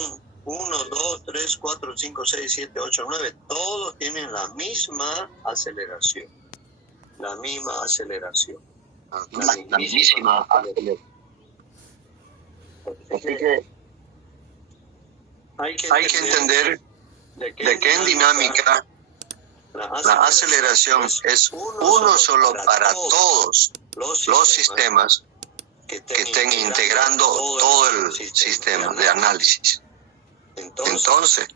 son 1, 2, 3, 4, 5, 6, 7, 8, 9. Todos tienen la misma aceleración. La misma aceleración. La mismísima aceleración. Así que hay que entender de que en dinámica la aceleración es uno solo para todos los sistemas que estén integrando todo el sistema de análisis. Entonces,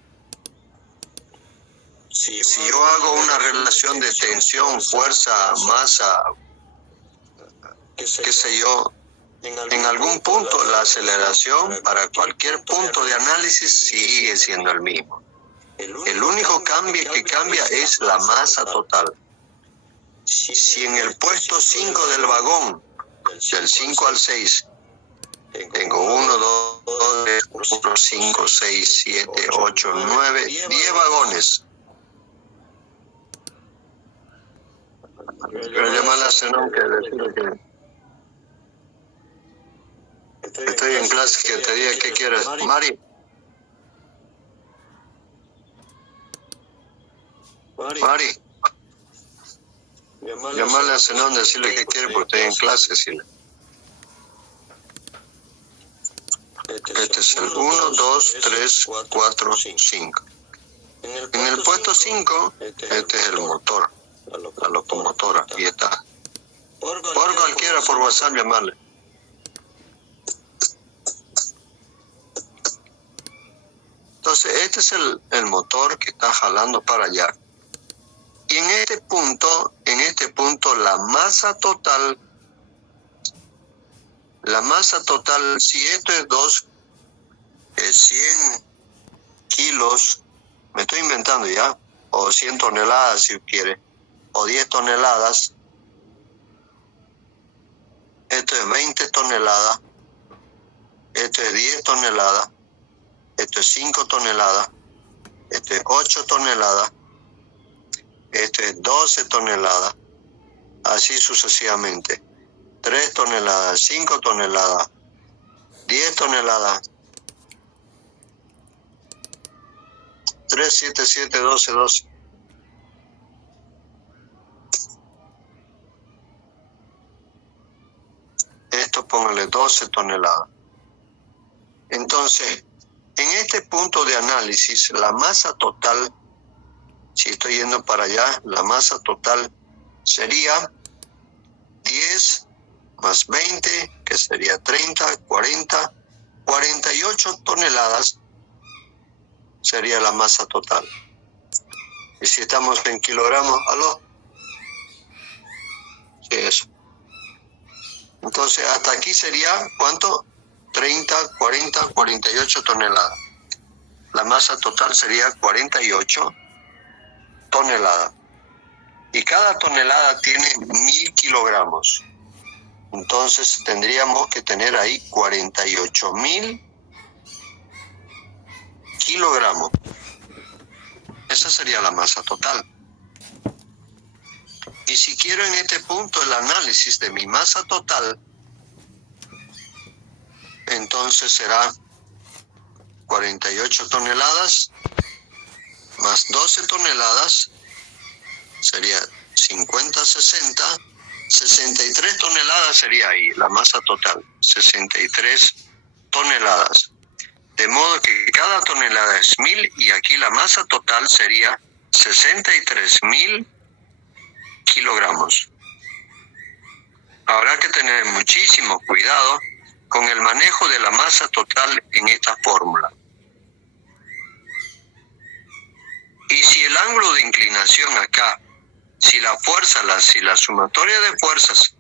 si yo hago una relación de tensión, fuerza, masa, qué sé yo, en algún punto la aceleración para cualquier punto de análisis sigue siendo el mismo. El único cambio que cambia es la masa total. Si en el puesto 5 del vagón, del 5 al 6, tengo 1, 2, 3, 4, 5, 6, 7, 8, 9, 10 vagones. Pero llamarla a Zenón que decirle que estoy en clase, que te diga qué quieres. Mari. Mari. Llamarle a Zenón, decirle qué quiere porque estoy en clase, decirle. Este es el 1, 2, 3, 4, 5. En el puesto 5, este es el motor, la locomotora, y está. Por cualquiera, por WhatsApp, llamarle. Entonces, este es el motor que está jalando para allá. Y en este punto, la masa total, si esto es 100 kilos, me estoy inventando ya, o 100 toneladas si quiere, o 10 toneladas, esto es 20 toneladas, esto es 10 toneladas, esto es 5 toneladas, esto es 8 toneladas, esto es 12 toneladas, así sucesivamente. 3 toneladas, 5 toneladas, 10 toneladas, 3, 7, 7, 12, 12. Esto póngale 12 toneladas. Entonces, en este punto de análisis, la masa total, si estoy yendo para allá, la masa total sería 10 más 20, que sería 30, 40, 48 toneladas sería la masa total. Y si estamos en kilogramos, ¿aló? Sí, eso. Entonces, hasta aquí sería, ¿cuánto? 30, 40, 48 toneladas. La masa total sería 48 toneladas. Y cada tonelada tiene 1000 kilogramos. Entonces, tendríamos que tener ahí 48.000 kilogramos. Esa sería la masa total. Y si quiero en este punto el análisis de mi masa total, entonces será 48 toneladas más 12 toneladas, sería 50, 60, 63 toneladas sería ahí la masa total, 63 toneladas. De modo que cada tonelada es 1000 y aquí la masa total sería 63.000 kilogramos. Habrá que tener muchísimo cuidado con el manejo de la masa total en esta fórmula. Y si el ángulo de inclinación acá, si la fuerza, si la sumatoria de fuerzas,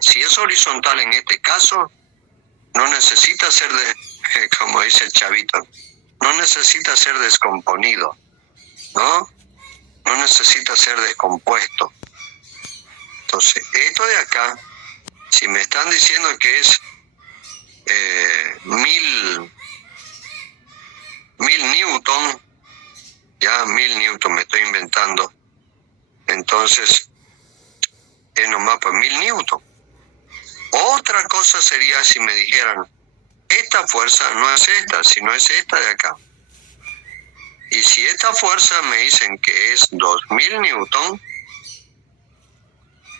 si es horizontal en este caso, no necesita ser como dice el chavito, no necesita ser descomponido, ¿no? No necesita ser descompuesto. Entonces, esto de acá, si me están diciendo que es 1000 newton, ya 1000 newton me estoy inventando, entonces es nomás pues 1000 newton. Otra cosa sería si me dijeran esta fuerza no es esta, sino es esta de acá. Y si esta fuerza me dicen que es 2000 newton,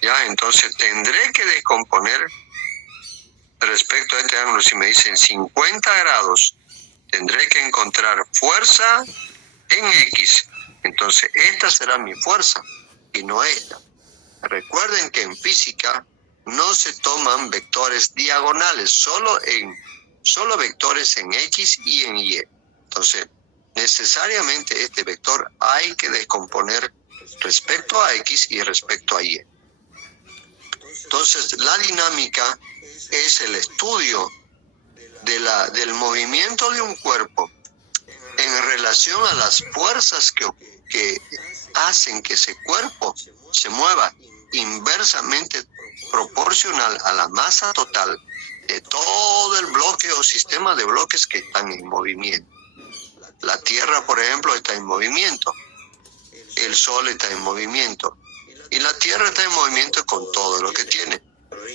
ya, entonces tendré que descomponer respecto a este ángulo. Si me dicen 50 grados, tendré que encontrar fuerza en X. Entonces esta será mi fuerza y no esta. Recuerden que en física no se toman vectores diagonales, solo vectores en X y en Y. Entonces, necesariamente este vector hay que descomponer respecto a X y respecto a Y. Entonces, la dinámica es el estudio del movimiento de un cuerpo en relación a las fuerzas que hacen que ese cuerpo se mueva inversamente proporcional a la masa total de todo el bloque o sistema de bloques que están en movimiento. La Tierra, por ejemplo, está en movimiento. El Sol está en movimiento. Y la Tierra está en movimiento con todo lo que tiene.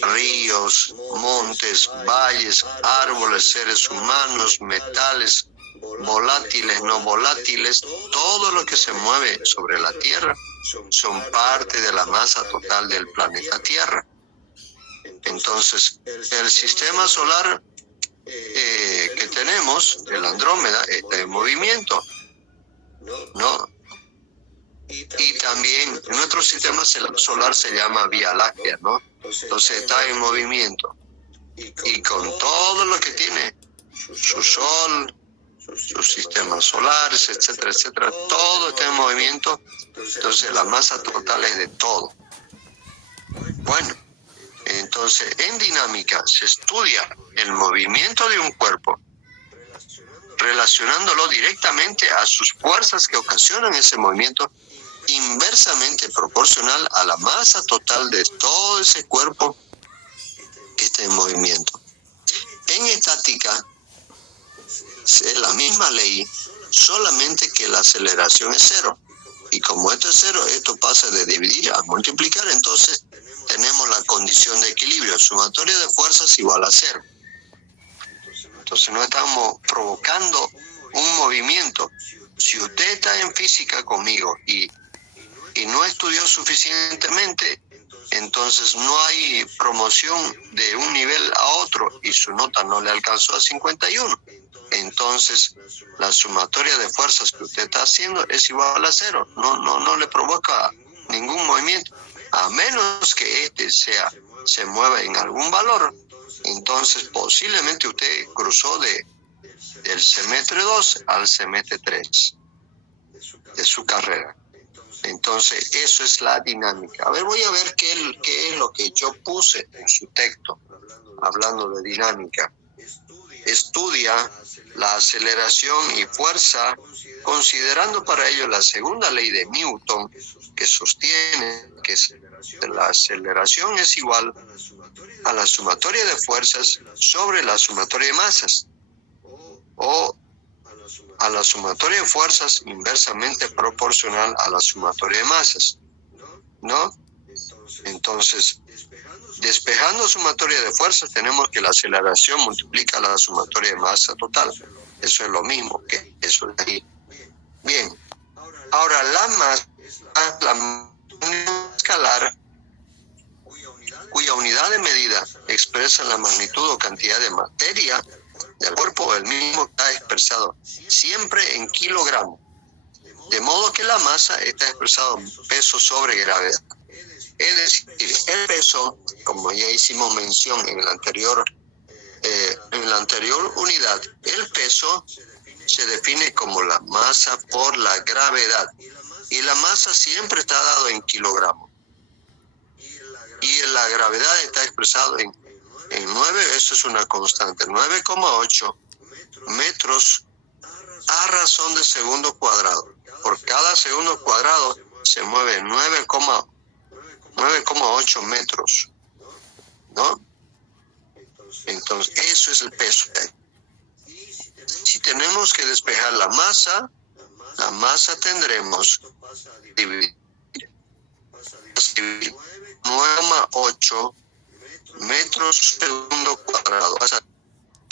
Ríos, montes, valles, árboles, seres humanos, metales, volátiles, no volátiles, todo lo que se mueve sobre la Tierra son parte de la masa total del planeta Tierra. Entonces, el sistema solar que tenemos, el Andrómeda, está en movimiento, ¿no? Y también nuestro sistema solar se llama Vía Láctea, ¿no? Entonces está en movimiento. Y con todo lo que tiene, su Sol, sus sistemas solares, etcétera, etcétera, todo está en movimiento. Entonces la masa total es de todo. Bueno, entonces en dinámica se estudia el movimiento de un cuerpo relacionándolo directamente a sus fuerzas que ocasionan ese movimiento, inversamente proporcional a la masa total de todo ese cuerpo que está en movimiento. En estática es la misma ley, solamente que la aceleración es cero. Y como esto es cero, esto pasa de dividir a multiplicar, entonces tenemos la condición de equilibrio, sumatoria de fuerzas igual a cero. Entonces no estamos provocando un movimiento. Si usted está en física conmigo y no estudió suficientemente, entonces no hay promoción de un nivel a otro y su nota no le alcanzó a 51. Entonces la sumatoria de fuerzas que usted está haciendo es igual a cero. No le provoca ningún movimiento, a menos que este se mueva en algún valor. Entonces posiblemente usted cruzó del semestre 2 al semestre 3 de su carrera. Entonces eso es la dinámica. A ver, voy a ver qué es lo que yo puse en su texto hablando de dinámica. Estudia la aceleración y fuerza considerando para ello la segunda ley de Newton, que sostiene que la aceleración es igual a la sumatoria de fuerzas sobre la sumatoria de masas, o a la sumatoria de fuerzas inversamente proporcional a la sumatoria de masas, ¿no? Entonces, despejando sumatoria de fuerzas, tenemos que la aceleración multiplica la sumatoria de masa total. Eso es lo mismo que eso de ahí. Bien, ahora la masa, la escalar, cuya unidad de medida expresa la magnitud o cantidad de materia del cuerpo, el mismo está expresado siempre en kilogramos, de modo que la masa está expresado en peso sobre gravedad. Es decir, el peso, como ya hicimos mención en la anterior unidad, el peso se define como la masa por la gravedad, y la masa siempre está dado en kilogramos. Y la gravedad está expresado en 9, eso es una constante, 9,8 metros a razón de segundo cuadrado. Por cada segundo cuadrado se mueve 9,8 metros, ¿no? Entonces, eso es el peso. Si tenemos que despejar la masa tendremos dividir 9,8 metros segundo cuadrado.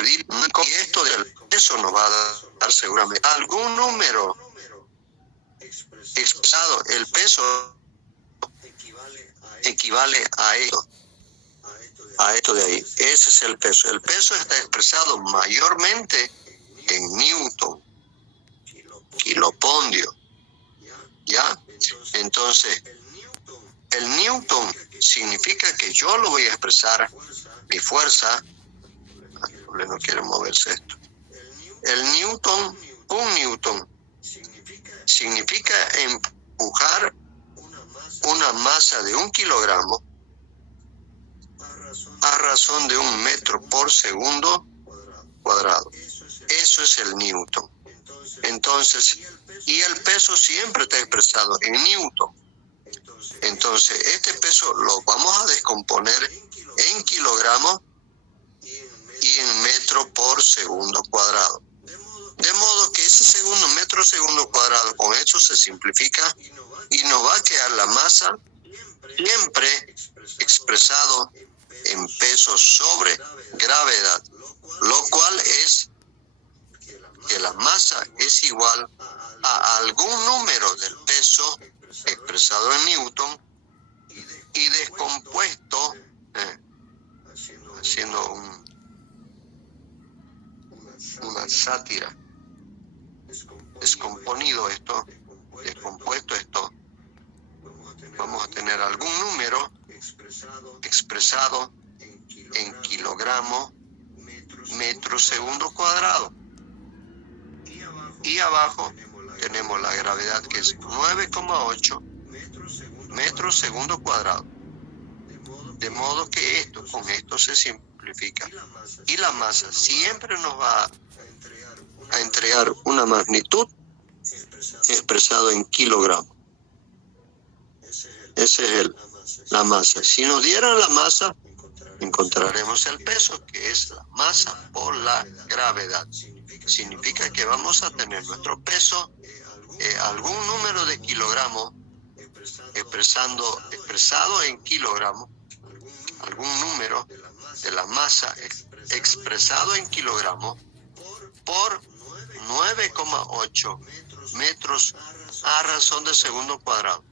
Y esto del peso nos va a dar seguramente algún número expresado. El peso equivale a esto de ahí. Ese es el peso. El peso está expresado mayormente en Newton, kilopondio. ¿Ya? Entonces, el Newton significa que yo lo voy a expresar, mi fuerza. No quiere moverse esto. El Newton, un Newton, significa empujar una masa de 1 kilogramo a razón de 1 metro por segundo cuadrado. Eso es el Newton. Entonces, y el peso siempre está expresado en Newton. Entonces, este peso lo vamos a descomponer en kilogramos y en metro por segundo cuadrado. De modo que ese segundo metro segundo cuadrado, con eso se simplifica y nos va a quedar la masa siempre expresado en peso sobre gravedad, lo cual es que la masa es igual a algún número del peso expresado en Newton y descompuesto, haciendo una sátira, descompuesto esto, vamos a tener algún número expresado en kilogramos metro segundo cuadrado. Y abajo tenemos la gravedad, que es 9,8 metros segundo cuadrado. De modo que con esto se simplifica. Y la masa siempre nos va a entregar una magnitud expresado en kilogramos. Ese es la masa. Si nos dieran la masa, encontraremos el peso, que es la masa por la gravedad. Significa que vamos a tener nuestro peso, algún número de kilogramos, expresado en kilogramos, algún número de la masa expresado en kilogramos por 9,8 metros a razón de segundo cuadrado.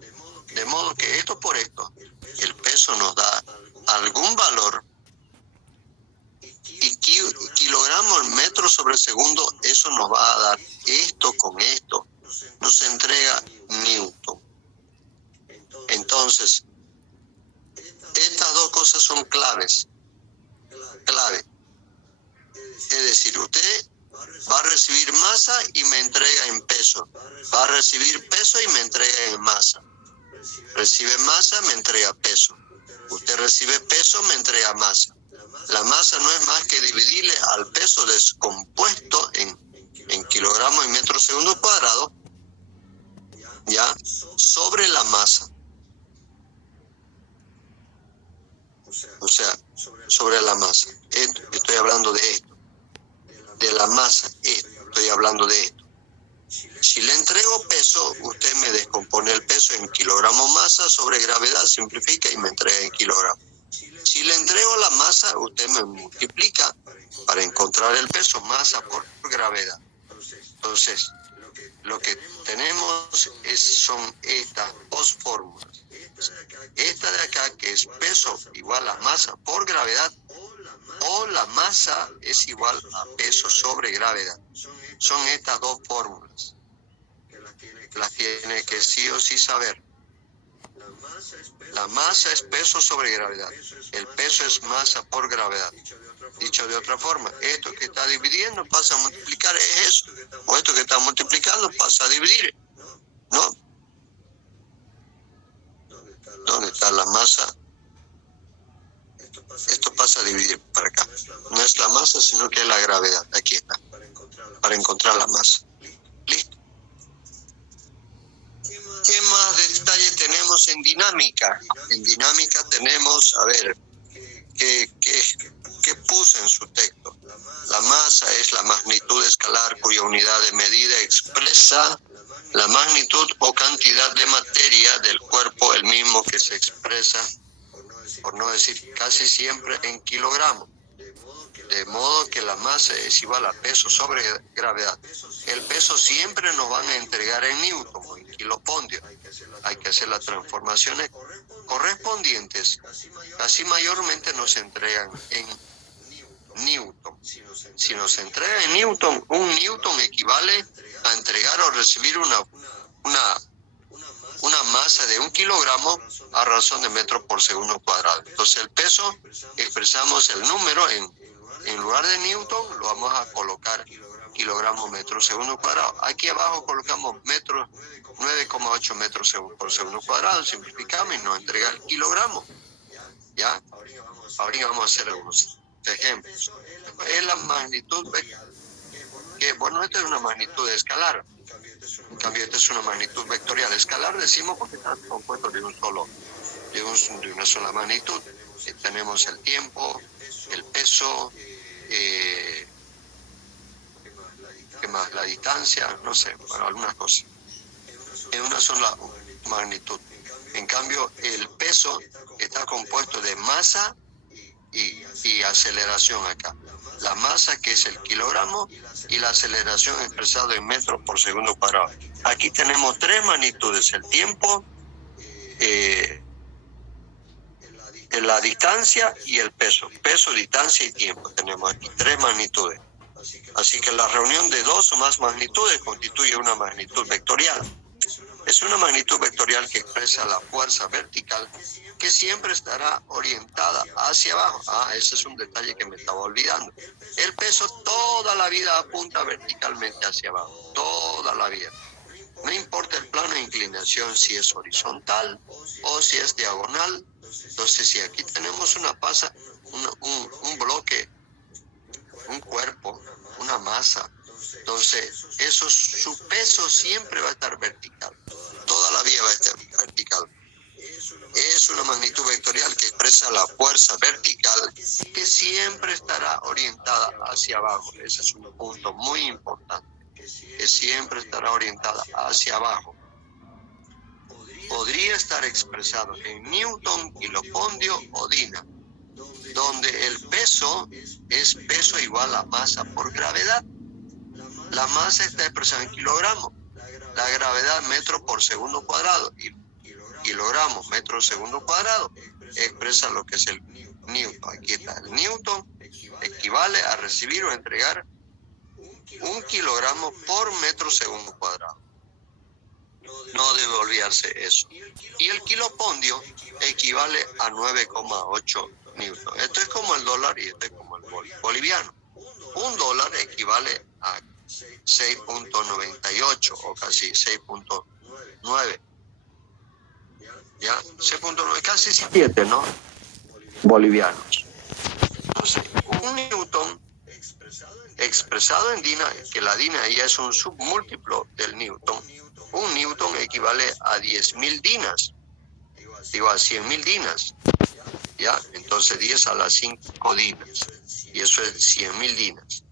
De modo que esto por esto, el peso nos da algún valor y kilogramos metro sobre segundo, eso nos va a dar esto con esto, nos entrega Newton. Entonces, estas dos cosas son clave. Es decir, usted va a recibir masa y me entrega en peso. Va a recibir peso y me entrega en masa. Recibe masa, me entrega peso. Usted recibe peso, me entrega masa. La masa no es más que dividirle al peso descompuesto en kilogramos y metros segundo cuadrado, ya, sobre la masa. O sea, sobre la masa. Estoy hablando de esto. De la masa, estoy hablando de esto. Si le entrego peso, usted me descompone el peso en kilogramos masa sobre gravedad, simplifica y me entrega en kilogramos. Si le entrego la masa, usted me multiplica para encontrar el peso, masa por gravedad. Entonces, lo que tenemos son estas dos fórmulas. Esta de acá, que es peso igual a masa por gravedad, o la masa es igual a peso sobre gravedad. Son estas dos fórmulas. Las tiene que sí o sí saber. La masa es peso sobre gravedad. El peso es masa por gravedad. Dicho de otra forma, esto que está dividiendo pasa a multiplicar, es eso. O esto que está multiplicando pasa a dividir. ¿No? ¿Dónde está la masa? Esto pasa a dividir para acá. No es la masa, sino que es la gravedad. Aquí está. Para encontrar la masa. Listo. ¿Qué más detalle tenemos en dinámica? En dinámica tenemos, a ver, ¿qué puse en su texto? La masa es la magnitud escalar cuya unidad de medida expresa la magnitud o cantidad de materia del cuerpo, el mismo que se expresa, por no decir casi siempre, en kilogramos. De modo que la masa es igual a peso sobre gravedad. El peso siempre nos van a entregar en newton o en kilopondio. Hay que hacer las transformaciones correspondientes. Casi mayormente nos entregan en newton. Si nos entregan en newton, un newton equivale a entregar o recibir una masa de 1 kilogramo a razón de metros por segundo cuadrado. Entonces el peso, expresamos el número en lugar de newton, lo vamos a colocar kilogramos metros segundo cuadrado. Aquí abajo colocamos metros, 9,8 metros por segundo cuadrado, simplificamos y nos entrega el kilogramo. ¿Ya? Ahora vamos a hacer algunos ejemplos. Es la magnitud, que bueno, esta es una magnitud escalar. En cambio, esta es una magnitud vectorial. Escalar decimos porque está compuesto de una sola magnitud. Tenemos el tiempo, el peso, ¿qué más? La distancia, no sé, bueno, algunas cosas. En una sola magnitud. En cambio, el peso está compuesto de masa y aceleración acá. La masa, que es el kilogramo, y la aceleración expresada en metros por segundo cuadrado. Aquí tenemos 3 magnitudes: el tiempo, la distancia y el peso. Peso, distancia y tiempo. Tenemos aquí 3 magnitudes. Así que la reunión de 2 o más magnitudes constituye una magnitud vectorial. Es una magnitud vectorial que expresa la fuerza vertical, que siempre estará orientada hacia abajo. Ese es un detalle que me estaba olvidando. El peso toda la vida apunta verticalmente hacia abajo, toda la vida. No importa el plano de inclinación, si es horizontal o si es diagonal. Entonces, si aquí tenemos un bloque, un cuerpo, una masa, entonces su peso siempre va a estar vertical. Toda la vida va a estar vertical. Es una magnitud vectorial que expresa la fuerza vertical, que siempre estará orientada hacia abajo. Ese es un punto muy importante, que siempre estará orientada hacia abajo. Podría estar expresado en newton, kilopondio o dina, donde el peso es peso igual a masa por gravedad. La masa está expresada en kilogramos, la gravedad metro por segundo cuadrado, y kilogramos metro segundo cuadrado expresa lo que es el newton. Aquí está, el newton equivale a recibir o entregar 1 kilogramo por metro segundo cuadrado. No debe olvidarse eso. Y el kilopondio equivale a 9,8 newton. Esto es como el dólar y esto es como el boliviano. Un dólar equivale a 6.98 o casi 6.9. ¿Ya? 6.9, casi 7, ¿no? Bolivianos. Entonces, un newton expresado en dina, que la dina ya es un submúltiplo del newton. Un newton equivale a 10.000 dinas. Digo, a 100.000 dinas. ¿Ya? Entonces 10 a las 5 dinas. Y eso es 100.000 dinas.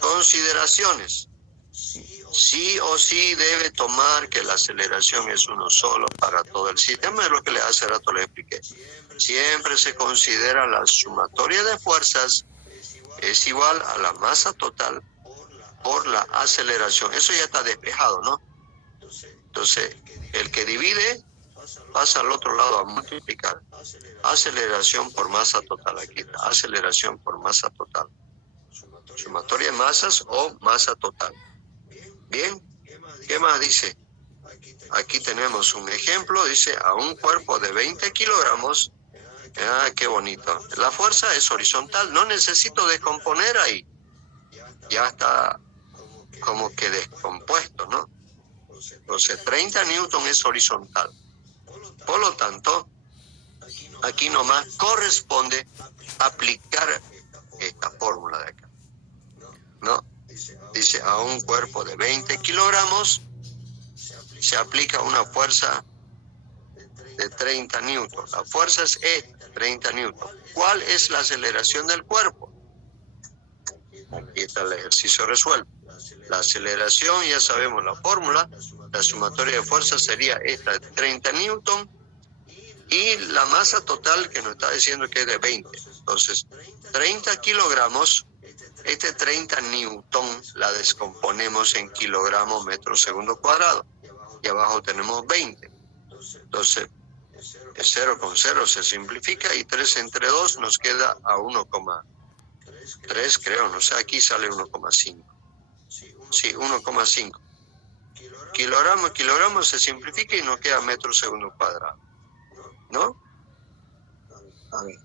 Consideraciones. Sí o sí debe tomar que la aceleración es uno solo para todo el sistema. Es lo que hace rato le expliqué. Siempre se considera la sumatoria de fuerzas es igual a la masa total por la aceleración. Eso ya está despejado, ¿no? Entonces, el que divide pasa al otro lado a multiplicar. Aceleración por masa total. Aquí está, aceleración por masa total. Sumatoria de masas o masa total. Bien, ¿qué más dice? Aquí tenemos un ejemplo, dice, a un cuerpo de 20 kilogramos, qué bonito. La fuerza es horizontal, no necesito descomponer ahí. Ya está como que descompuesto, ¿no? Entonces, 30 newton es horizontal. Por lo tanto, aquí nomás corresponde aplicar esta fórmula de acá, ¿no? Dice, a un cuerpo de 20 kilogramos se aplica una fuerza de 30 newton. La fuerza es 30 newton. ¿Cuál es la aceleración del cuerpo? Aquí está el ejercicio resuelto. La aceleración, ya sabemos la fórmula. La sumatoria de fuerzas sería esta de 30 newton Y la masa total que nos está diciendo que es de 20. Entonces, 30 kilogramos, 30 newton la descomponemos en kilogramos metro segundo cuadrado. Y abajo tenemos 20. Entonces, el 0 con 0 se simplifica y 3 entre 2 nos queda a 1,3, creo. No sé, aquí sale 1,5. Sí, 1,5. Kilogramos se simplifica y nos queda metro segundo cuadrado. ¿No? A ver,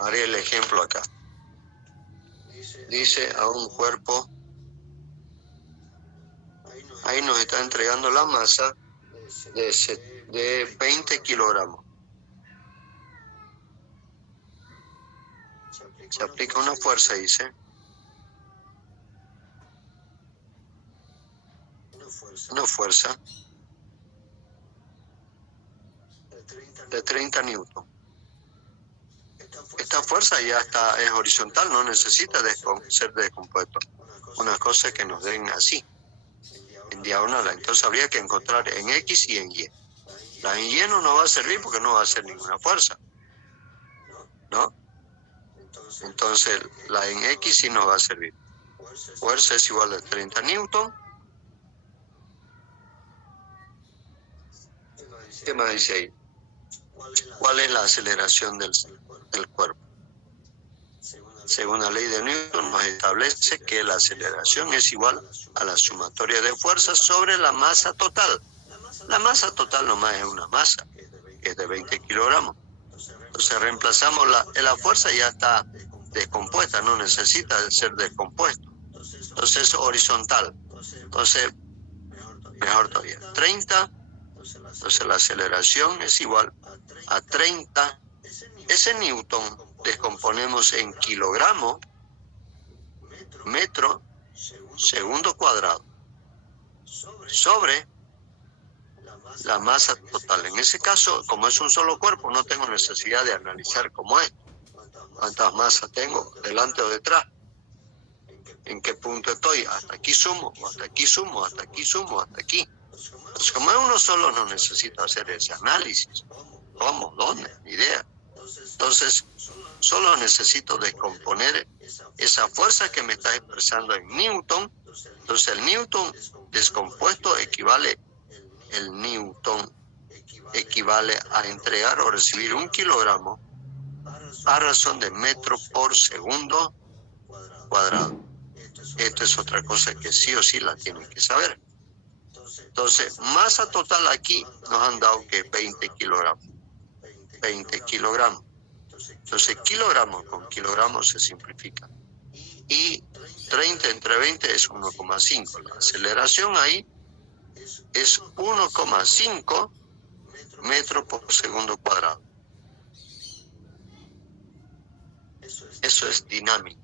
haré el ejemplo acá. Dice a un cuerpo, ahí nos está entregando la masa de 20 kilogramos. Se aplica una fuerza, dice. Una fuerza de 30 newton. Esta fuerza ya es horizontal, no necesita ser descompuesto. Una cosa es que nos den así, en diagonal. Entonces habría que encontrar en X y en Y. La en Y no nos va a servir porque no va a hacer ninguna fuerza, ¿no? Entonces la en X sí nos va a servir. Fuerza es igual a 30 newton. ¿Qué más dice ahí? ¿Cuál es la aceleración del cuerpo? Según la ley de Newton nos establece que la aceleración es igual a la sumatoria de fuerzas sobre la masa total. La masa total nomás es una masa, que es de 20 kilogramos. Entonces reemplazamos la fuerza, ya está descompuesta, no necesita ser descompuesto. Entonces es horizontal. Entonces, mejor todavía, 30. Entonces la aceleración es igual a 30. Ese newton descomponemos en kilogramo, metro, segundo cuadrado, sobre la masa total. En ese caso, como es un solo cuerpo, no tengo necesidad de analizar cómo es. ¿Cuántas masas tengo, delante o detrás? ¿En qué punto estoy? Hasta aquí sumo, hasta aquí sumo, hasta aquí sumo, hasta aquí. Entonces, como es uno solo, no necesito hacer ese análisis. ¿Cómo? ¿Dónde? Ni idea. Entonces, solo necesito descomponer esa fuerza que me está expresando en newton. Entonces, el newton descompuesto equivale a entregar o recibir 1 kilogramo a razón de metro por segundo cuadrado. Esto es otra cosa que sí o sí la tienen que saber. Entonces, masa total aquí nos han dado que 20 kilogramos. 20 kilogramos. Entonces, kilogramos con kilogramos se simplifica. Y 30 entre 20 es 1,5. La aceleración ahí es 1,5 metros por segundo cuadrado. Eso es dinámica.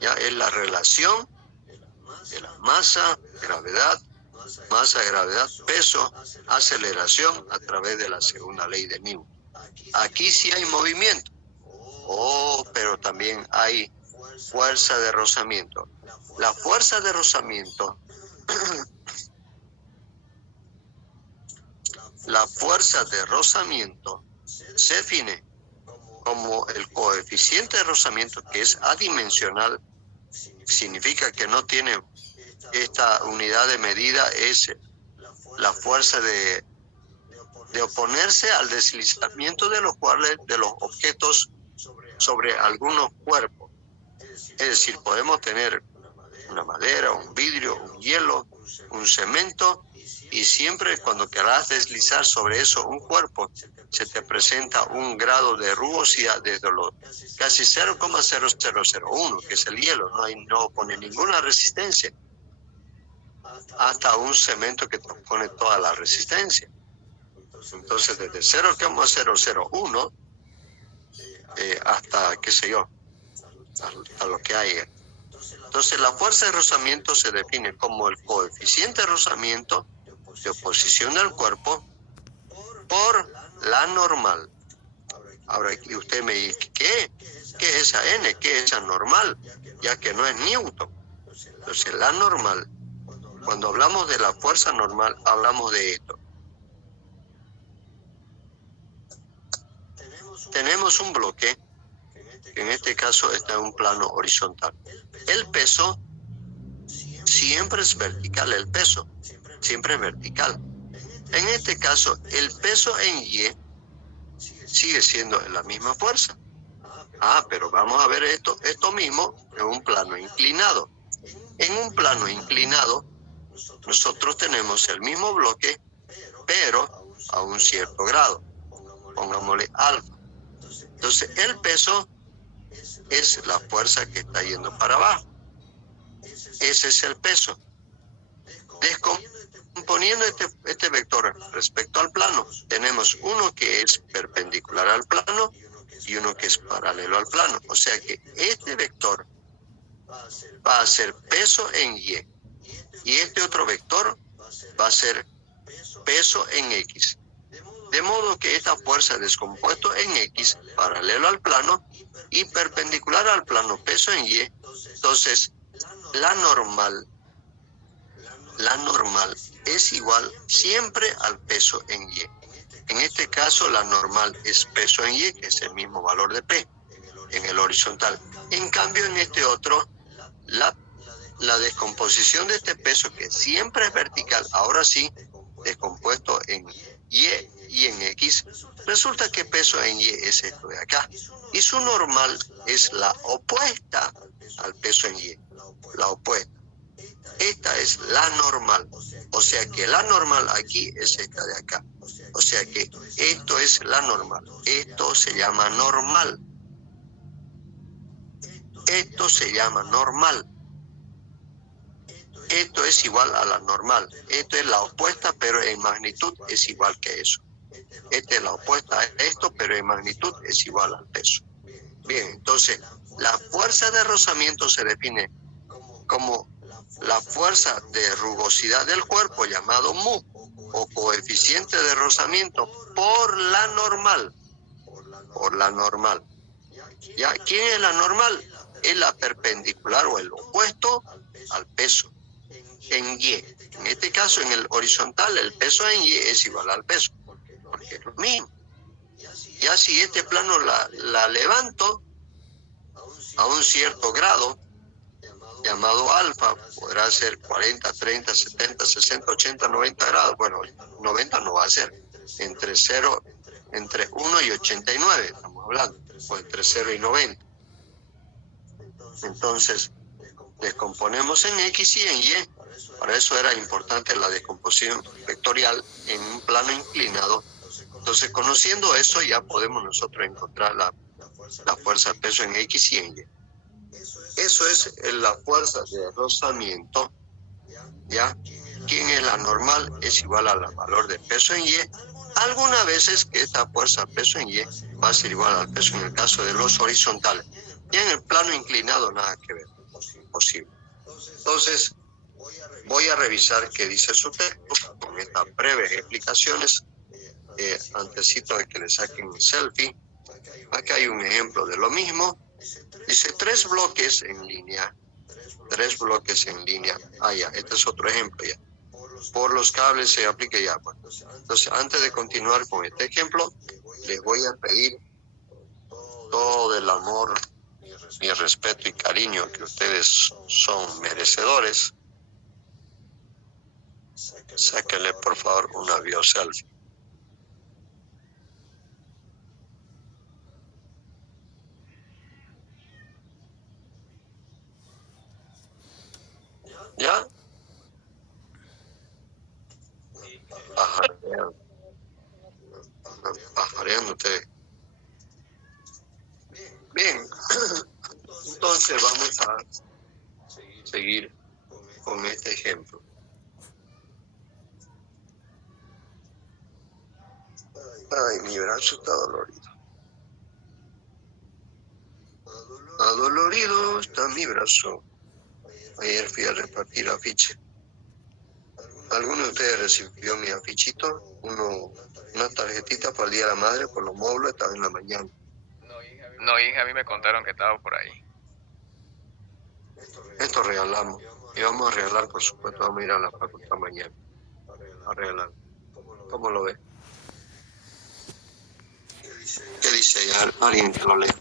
Ya es la relación de la masa, gravedad, peso, aceleración a través de la segunda ley de Newton. Aquí sí hay movimiento. Pero también hay fuerza de rozamiento. La fuerza de rozamiento, se define como el coeficiente de rozamiento, que es adimensional. Significa que no tiene esta unidad de medida, es la fuerza de oponerse al deslizamiento de los objetos sobre algunos cuerpos. Es decir, podemos tener una madera, un vidrio, un hielo, un cemento, y siempre cuando querrás deslizar sobre eso un cuerpo, se te presenta un grado de rugosidad desde los casi 0,0001, que es el hielo, no pone ninguna resistencia, hasta un cemento que te pone toda la resistencia. Entonces, desde 0,001 hasta, qué sé yo, a lo que hay. Entonces, la fuerza de rozamiento se define como el coeficiente de rozamiento de oposición del cuerpo por la normal. Ahora, usted me dice, ¿qué es esa N? ¿Qué es esa normal? Ya que no es Newton. Entonces, la normal, cuando hablamos de la fuerza normal, hablamos de esto. tenemos un bloque, que en este caso está en un plano horizontal. El peso siempre es vertical, el peso siempre es vertical. En este caso, el peso en Y sigue siendo la misma fuerza. Pero vamos a ver esto mismo en un plano inclinado. En un plano inclinado, nosotros tenemos el mismo bloque, pero a un cierto grado. Pongámosle alfa. Entonces, el peso es la fuerza que está yendo para abajo. Ese es el peso. Descomponiendo este vector respecto al plano, tenemos uno que es perpendicular al plano y uno que es paralelo al plano. O sea que este vector va a ser peso en Y. Y este otro vector va a ser peso en X. De modo que esta fuerza descompuesto en X, paralelo al plano y perpendicular al plano, peso en Y. Entonces, la normal es igual siempre al peso en Y. En este caso, la normal es peso en Y, que es el mismo valor de P en el horizontal. En cambio, en este otro, la descomposición de este peso, que siempre es vertical, ahora sí, descompuesto en Y y en X, resulta que peso en Y es esto de acá. Y su normal es la opuesta al peso en Y, la opuesta. Esta es la normal. O sea que la normal aquí es esta de acá. O sea que esto es la normal. Esto se llama normal. Esto se llama normal. Esto es igual a la normal. Esto es la opuesta, pero en magnitud es igual que eso. Esta es la opuesta a esto, pero en magnitud es igual al peso. Bien, entonces, la fuerza de rozamiento se define como la fuerza de rugosidad del cuerpo, llamado mu, o coeficiente de rozamiento, por la normal. Por la normal. ¿Ya? ¿Quién es la normal? Es la perpendicular o el opuesto al peso en Y. En este caso, en el horizontal, el peso en Y es igual al peso, porque es lo mismo. Ya si este plano la levanto a un cierto grado, llamado alfa, podrá ser 40, 30, 70, 60, 80, 90 grados. Bueno, 90 no va a ser. Entre 1 y 89, estamos hablando, o entre 0 y 90. Entonces, descomponemos en X y en Y. Para eso era importante la descomposición vectorial en un plano inclinado. Entonces, conociendo eso, ya podemos nosotros encontrar la fuerza de peso en X y en Y. Eso es la fuerza de rozamiento, ¿ya? ¿Quién es la normal? Es igual al valor de peso en Y. Algunas veces que esta fuerza de peso en Y va a ser igual al peso en el caso de los horizontales. Y en el plano inclinado nada que ver, imposible. Entonces, voy a revisar qué dice su texto con estas breves explicaciones. Antesito de que le saquen un selfie. Acá hay un ejemplo de lo mismo. Dice 3 bloques en línea. 3 bloques en línea. Ya, este es otro ejemplo ya. Por los cables se aplica ya. Bueno, entonces, antes de continuar con este ejemplo, les voy a pedir todo el amor, mi respeto y cariño que ustedes son merecedores. Sáquenle, por favor, una bioselfie. ¿Ya? Pajareando ustedes. Bien, entonces vamos a seguir con este ejemplo. Ay, mi brazo está dolorido. Adolorido está mi brazo. Ayer fui a repartir afiche. ¿Alguno de ustedes recibió mi afichito? Una tarjetita para el Día de la Madre por los módulos, estaba en la mañana. No, hija, a mí me contaron que estaba por ahí. Esto regalamos. Y vamos a regalar, por supuesto, vamos a ir a la facultad mañana a regalar. ¿Cómo lo ves? ¿Qué dice ahí? Alguien que lo lea.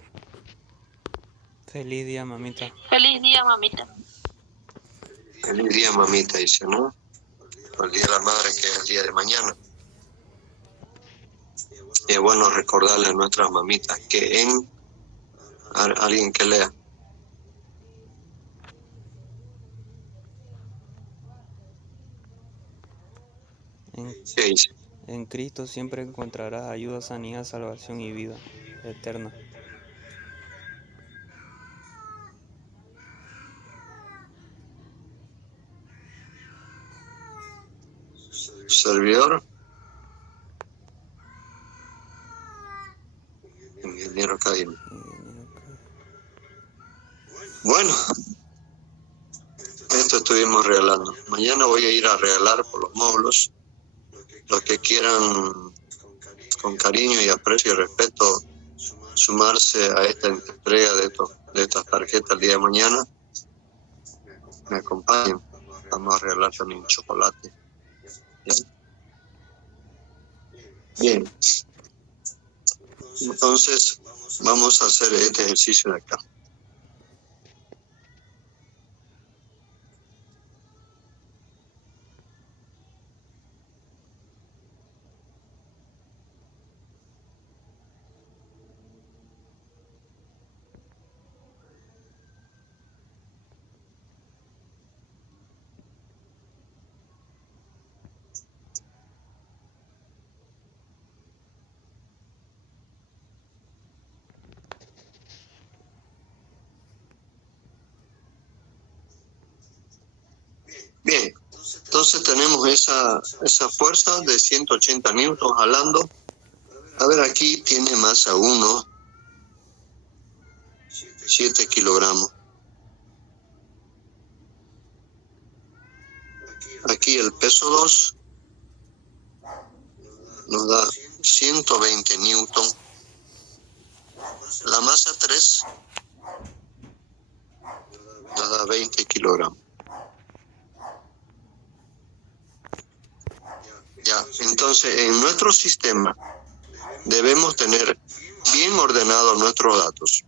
Feliz día, mamita. Feliz día, mamita. Feliz día, mamita, dice, ¿no? El día de la madre, que es el día de mañana. Y es bueno recordarle a nuestras mamitas que alguien que lea. ¿Qué dice? En Cristo siempre encontrarás ayuda, sanidad, salvación y vida eterna. Servidor. Ingeniero Caín. Bueno, esto estuvimos regalando. Mañana voy a ir a regalar por los módulos. Los que quieran, con cariño y aprecio y respeto, sumarse a esta entrega de estas tarjetas el día de mañana, me acompañen. Vamos a regalar también chocolate. Bien. Entonces, vamos a hacer este ejercicio de acá. Bien, entonces tenemos esa fuerza de 180 newtons jalando. A ver, aquí tiene masa 1, 7 kilogramos. Aquí el peso 2 nos da 120 newtons. La masa 3 nos da 20 kilogramos. Ya, entonces en nuestro sistema debemos tener bien ordenados nuestros datos.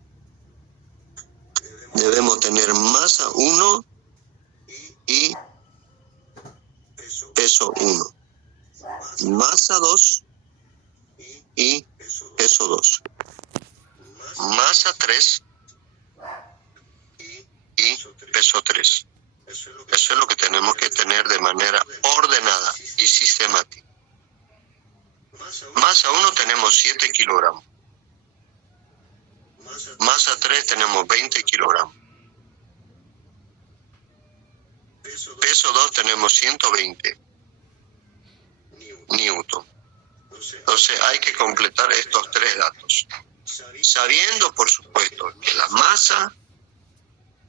Debemos tener masa 1 y peso 1. Masa 2 y peso 2. Masa 3 y peso 3. Eso es lo que tenemos que tener de manera ordenada y sistemática. Masa 1 tenemos 7 kilogramos. Masa 3 tenemos 20 kilogramos. Peso 2 tenemos 120 newton. Entonces hay que completar estos tres datos. Sabiendo, por supuesto, que la masa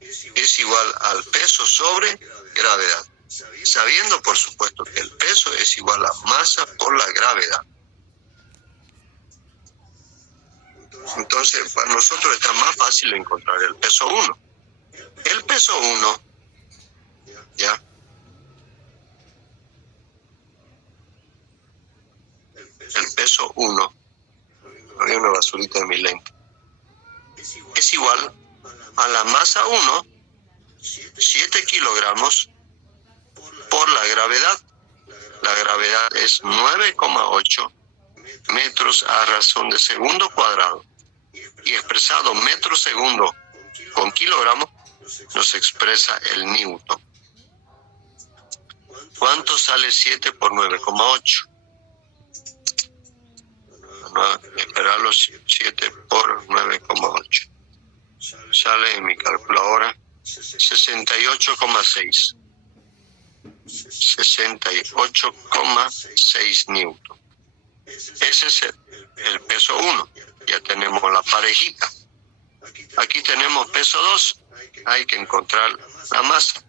es igual al peso sobre gravedad. Sabiendo, por supuesto, que el peso es igual a masa por la gravedad. Entonces, para nosotros está más fácil encontrar el peso 1. El peso 1, ¿ya? El peso 1, había una basurita de mi lente, es igual a la masa 1, 7 kilogramos, por la gravedad. La gravedad es 9,8 metros a razón de segundo cuadrado. Y expresado metro segundo con kilogramos, nos expresa el newton. ¿Cuánto sale 7 por 9,8? Esperar los 7 por 9,8. Sale en mi calculadora 68,6. 68,6 newton. Ese es el peso 1. Ya tenemos la parejita. Aquí tenemos peso 2. Hay que encontrar la masa.